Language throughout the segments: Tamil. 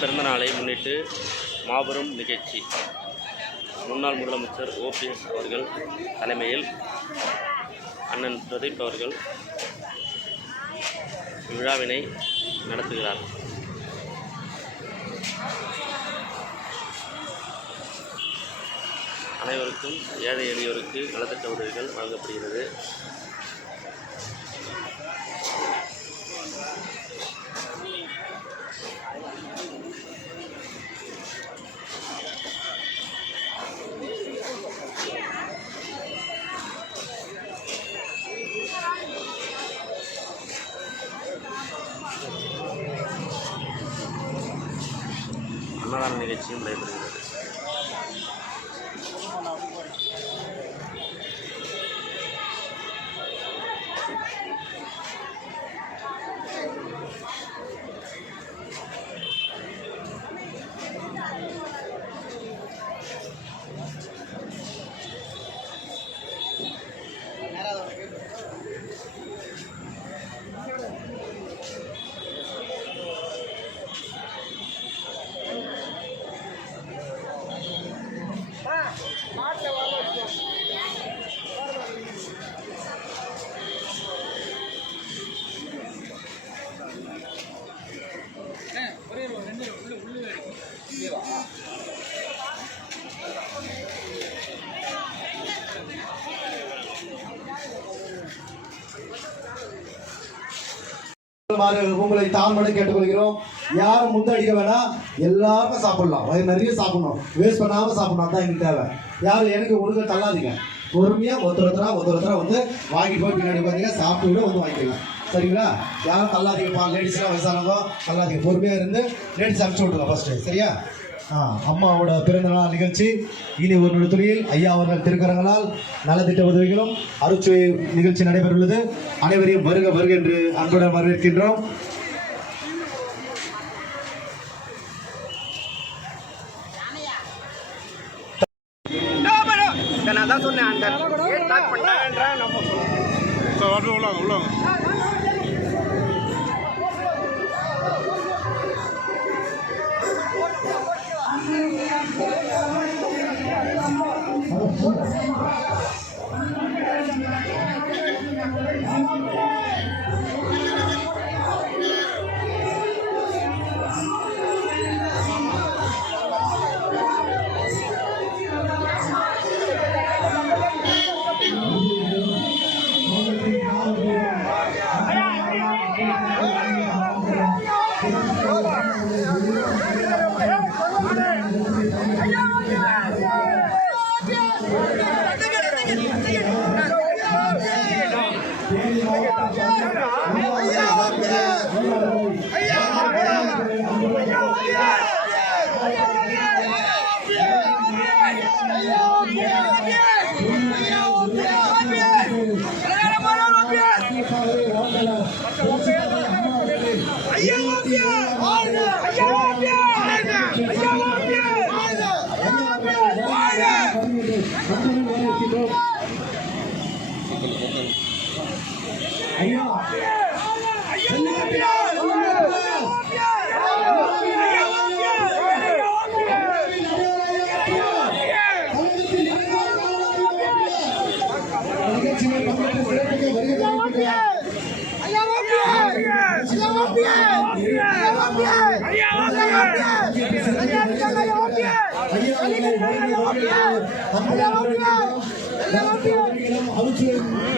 பிறந்தநாளை முன்னிட்டு மாபெரும் நிகழ்ச்சி. முன்னாள் முதலமைச்சர் ஓபிஎஸ் அவர்கள் தலைமையில் அண்ணன் பிரதீப் அவர்கள் விழாவினை நடத்துகிறார். அனைவருக்கும் ஏழை எளியோருக்கு நலத்திட்ட உதவிகள் வழங்கப்படுகிறது. அன்னதான நிகழ்ச்சியும் நடைபெறுகிறது. உங்களை தாழ்மடை கேட்டுக்கொள்கிறோம். யாரும் முத்தடிக்க வேணாம், எல்லாருக்கும் சாப்பிடலாம். வயிறு நிறைய சாப்பிடணும், வேஸ்ட் பண்ணாம சாப்பிடணும். தான் எங்களுக்கு தேவை. யாரும் எனக்கு ஒழுங்க தள்ளாதீங்க. பொறுமையா ஒருத்தரா வந்து வாங்கிட்டு போய் பின்னாடி பார்த்தீங்க சாப்பிட்டு கூட வந்து வாங்கிக்கலாம். சரிங்களா? யாரும் தள்ளாதீங்கப்பா. லேடிஸ்லாம் வயசானவங்க தள்ளாதீங்க. பொறுமையா இருந்து லேடிஸ் அனுப்பிச்சு விட்டுருங்க ஃபர்ஸ்ட். சரியா? அம்மாவோட பிறந்தநாள் நிகழ்ச்சி இனி ஒரு துளியில் ஐயா அவர்கள் திருக்கரங்களால் நலத்திட்ட உதவிகளும் அறுசுவை நிகழ்ச்சி நடைபெறுள்ளது. அனைவரையும் வருக வருக என்று அன்புடன் வரவேற்கின்றோம்.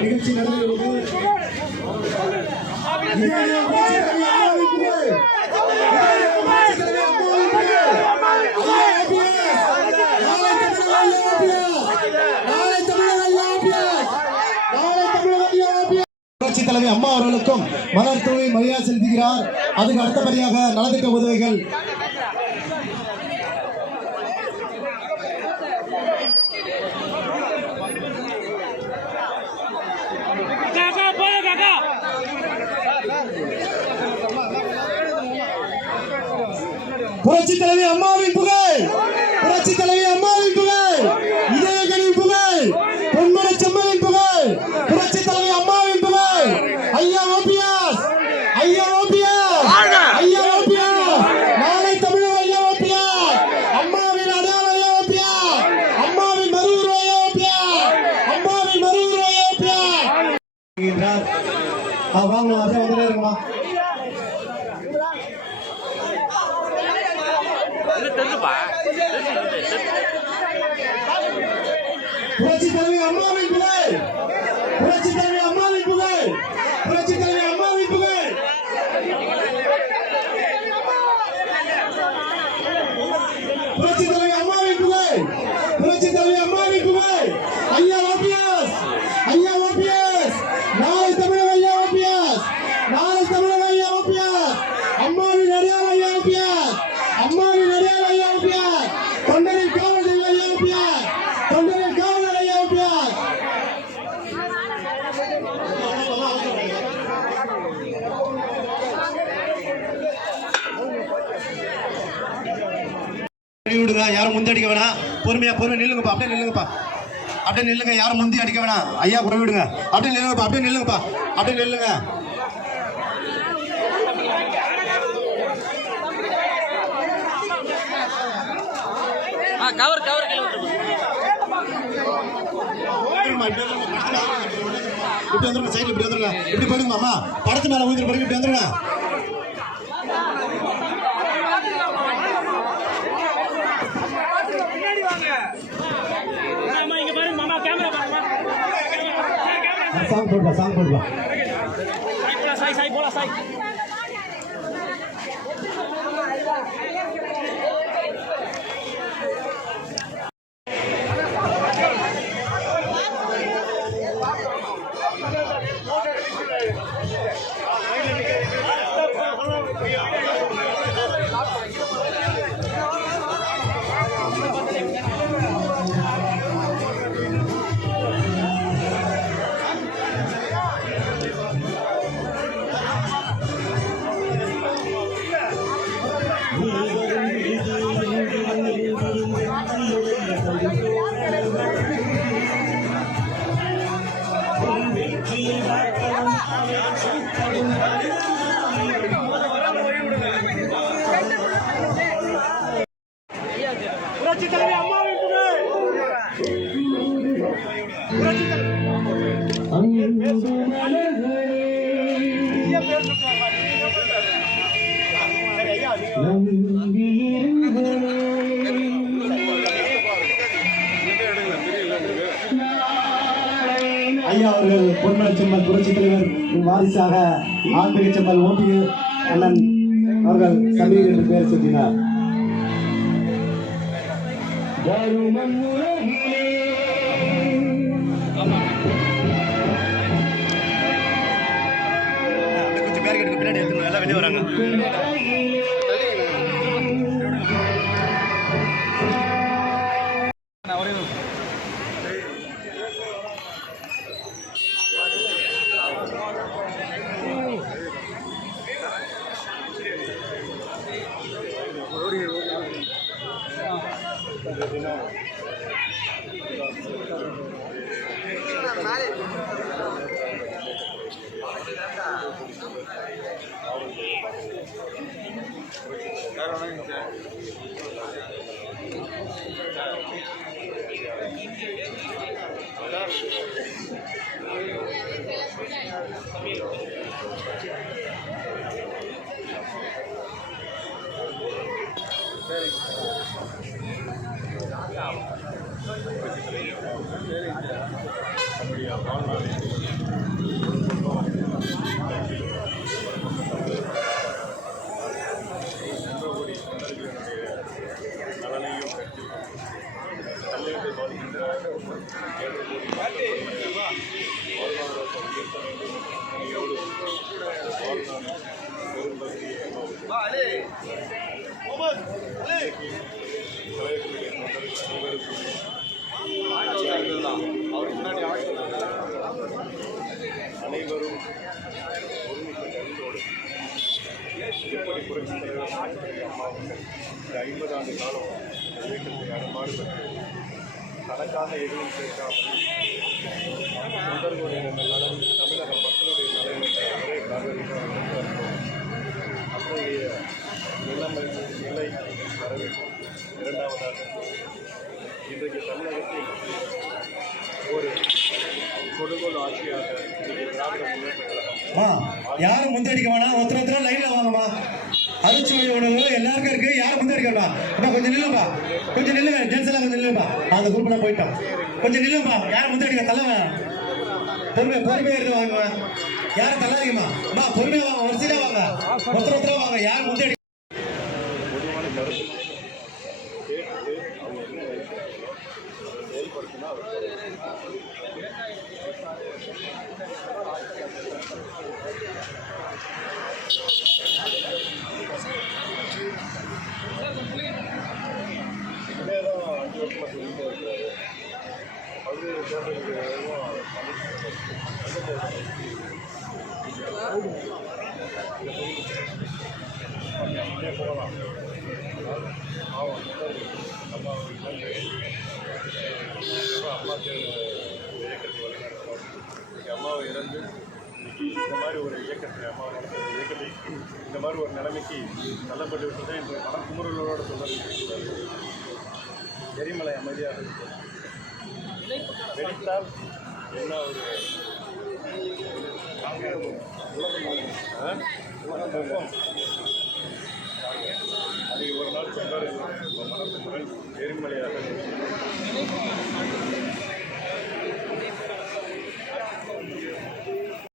நிகழ்ச்சி நடந்தது. புரட்சித் தலைவி அம்மா அவர்களுக்கும் மலர் தூவி மரியாதை செலுத்துகிறார். அதுக்கு அடுத்தபடியாக நலத்திட்ட உதவிகள் புரட்சித் தலைவி அம்மாவின் புகழ், புரட்சித் தலைவி அம்மாவின் புகழ், இதயங்களின் புகழ், பொன்மன செம்மலின் புகழ், புரட்சித் தலைவி அம்மாவின் புகழ். ஐயா ஓபிஎஸ், ஐயா ஓபிஎஸ், ஐயா ஓபிஎஸ். நாளை தமிழக புரட்சி தலைவி அம்மாவின் புகழ், புரட்சி தலைவி அம்மாவின் புகழ், புரட்சி தலைவி அம்மாவின் புகழ். புரட்சி தலைவி அம்மாவின் புகழ், புரட்சி தலைவி அம்மாவின் புகழ். ஐயா ஓபிஎஸ், ஐயா ஓபிஎஸ், நாளை தமிழக ஐயா ஓபிஎஸ், நாளை தமிழக ஐயா ஓபிஎஸ், அம்மாவின் அடையாள ஐயா ஓபிஎஸ், அம்மாவின் அடையாள ஐயா ஓபிஎஸ், தொண்டரின் காவல் தெய்வ ஐயா ஓபிஎஸ், தொண்டரின் காவலர் ஐயா ஓபிஎஸ். விடுங்க, யாரும் முந்தி அடிக்க வேணாம். பொறுமையா நில்லுங்கப்பா, அப்படியே நில்லுங்கப்பா, அப்படியே நில்லுங்க. யாரும் முந்தி அடிக்க வேணாம். ஐயா குறை விடுங்க, அப்படியே நில்லுங்கப்பா, அப்படியே நில்லுங்கப்பா, அப்படியே நில்லுங்க. கவர் கவர் கீழே இப்படி வந்துருங்க, சைடுல இப்படி வந்துருங்க, இப்படி போயிடுங்க. அம்மா படத்து மேல ஊதிர பிறகு இப்படி வந்துருங்க. சாங் போடுப்பா, சாங் போடுப்பா. புரட்சி தலைவி அம்மாவின் புகழ், புரட்சி தலைவி. ஐயா அவர்கள் பொன்மலை செம்மல் புரட்சி தலைவர் வாரிசாக ஆந்திரி செம்மல் ஓபி அண்ணன் அவர்கள் சமீர் என்று பெயர் சூட்டினார். கொஞ்சம் பேர் கிட்ட பின்னாடி எடுத்து எல்லாம் வெளியே வராங்க. அனைவரும் எப்படி புரட்சி தலைவர் அம்மாவுக்கு இந்த 50 ஆண்டு காலம் இயக்கத்தை அனுமாறுபட்டு தனக்காக எதுவும் சேர்க்காமல் முதல்வருடைய நலன் தமிழக மக்களுடைய நலன் என்ற ஒரே காரணமாக அத்தகைய நிலை வரவேற்கும். இரண்டாவதாக இன்றைக்கு தமிழகத்தில் ஒரு கொடுங்கோல் ஆட்சியாக இன்றைக்கு திராவிட முன்னேற்ற கழகம். யாரும் முந்தடிக்க வேணாம், ஒருத்தர் லைன்ல வாங்கம்மா. அரிச்சுவை உணவு எல்லாருக்கும் இருக்கு, யாரும் முந்தடிக்க வேணாம். கொஞ்சம் நில்லுப்பா, கொஞ்சம் நில்லுங்க, ஜென்ஸ் எல்லாம் கொஞ்சம் நில்லுப்பா. அந்த குரூப்ல போயிட்டோம். கொஞ்சம் நில்லுமா, யாரும் முந்தடிக்க தள்ளவா, பொறுமையா இருந்து வாங்க, யாரும் தள்ளாதீங்கம்மா, அம்மா பொறுமையா வாங்க, வரிசையா வாங்க, ஒருத்தர் வாங்க, யாரும் முந்தடி பொதுவான கருத்து கேட்டுட்டு அவங்க என்ன செயல்படுத்தினா இதேதான் 5 வருஷமா சொல்லிட்டு இருக்கிறாரு. பல்வேறு தேர்தல்களும் போகலாம். ஆமாம், அம்மா அம்மா இயக்கத்தை வழிநடத்தணும். இன்னைக்கு அம்மாவை இறந்து இன்னைக்கு இந்த மாதிரி ஒரு இயக்கத்தை அம்மா நடத்துகிற இயக்கத்தை இந்த மாதிரி ஒரு நிலைமைக்கு தள்ளப்பட்டு விட்டு தான் இந்த மனக்குமுறலோட சொல்ல எரிமலை அமைதியாக இருக்கு. வெடித்தால் என்ன ஒரு உலகம் அதை ஒரு நாள் சொன்னார், மனக்குமுறல் எரிமலையாக